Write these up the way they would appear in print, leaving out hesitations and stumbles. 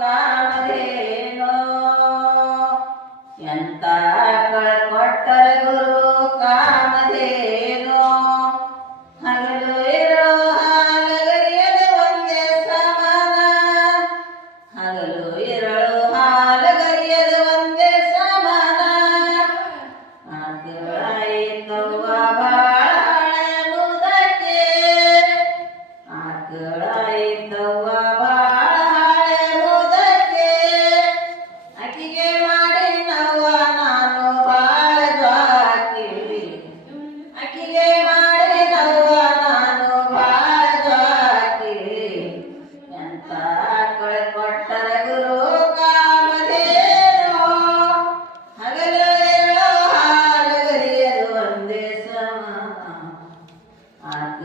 ಕಾಮಧೇನೋ ಎಂತ ಕೊಟ್ಟರ ಗುರು ಕಾಮಧೇನೋ ಹಗಲು ಇರೋ ಹಾಲಗರಿಯದ ಒಂದೇ ಸಮಾನ ಹಗಲು ಇರಳು ಹಾಲಗರಿಯದ ಒಂದೇ ಸಮಾನ ಆಕಳಾಯಿತವ್ವ ಬಾಳ ಹಳೆಯನುದಕ್ಕೆ ಆಕಳಾಯಿತವ್ವ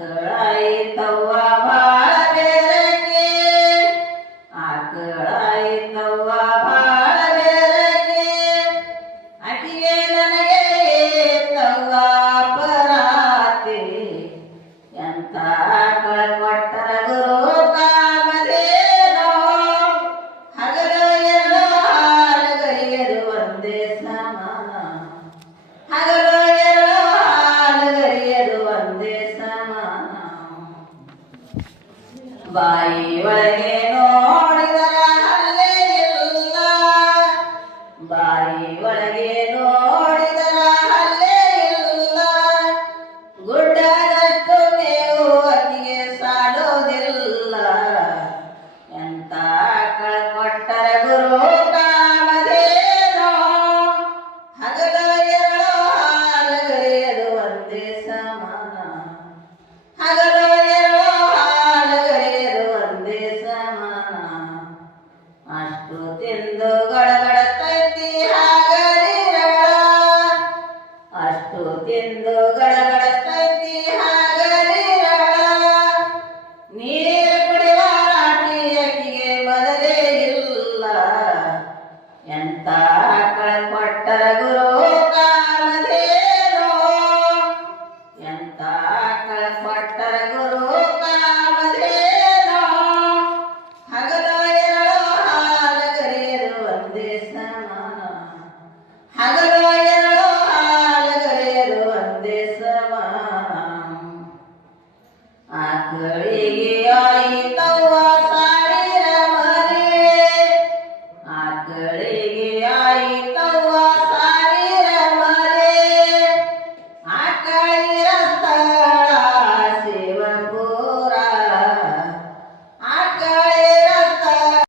ಆಕಳಾಯಿತವ್ವ ಬಾಳ ಬೇರಕ್ಕೆ ಆಕಳಾಯಿತವ್ವ ಬಾಳ ಬೇರಕ್ಕೆ ಆಕಿಗೆ ನನಗೆ ತವ್ವ ಪರಾತಿ ಎಂತ ಆಕಳ ಕೊಟ್ಟರ ಗುರು ಕಾಮಧೇನೋ ಹಗಲು ಎರಡು ಹಾಲುಗರಿಯದು ಒಂದೇ ಸಮಾನ ಹಗಲು ಎರಡು ಹಾಲುಗರಿಯದು ಒಂದೇ ಸಮಾನ ಬಾಯಿ ಒಳಗೆ ನೋಡಿದರ ಹಲ್ಲೆ ಇಲ್ಲ ಬಾಯಿ ಒಳಗೆ ನೋಡಿದರ ಹಲ್ಲೆ ಇಲ್ಲ ಗುಡ್ಡದಷ್ಟು ಮೇವು ಅಕ್ಕಿಗೆ ಸಾಲೋದಿಲ್ಲ ಎಂತ ಆಕಳ ಕೊಟ್ಟರ ಗುರು ಕಾಮಧೇನೋ ಹಗಲು ಎರಡು ಹಾಲುಗರಿಯದು ಒಂದೇ ಸಮಾನ ಹಗಲು ಎರಡು ಹಾಲುಗರಿಯದು ಒಂದೇ ಸಮಾನ ಅಷ್ಟು ತಿಂದು ಗಡಗಡತೈತಿ ಹಾಗಲಿರಳ ಅಷ್ಟು ತಿಂದು ಗಡಗಡತೈತಿ ಹಾಗಲಿರಳ ನೀರು ಕುಡಿಯುವ ರಾಟಿ ಅಕ್ಕಿಗೆ ಬದಲೇ ಇಲ್ಲ ಎಂತ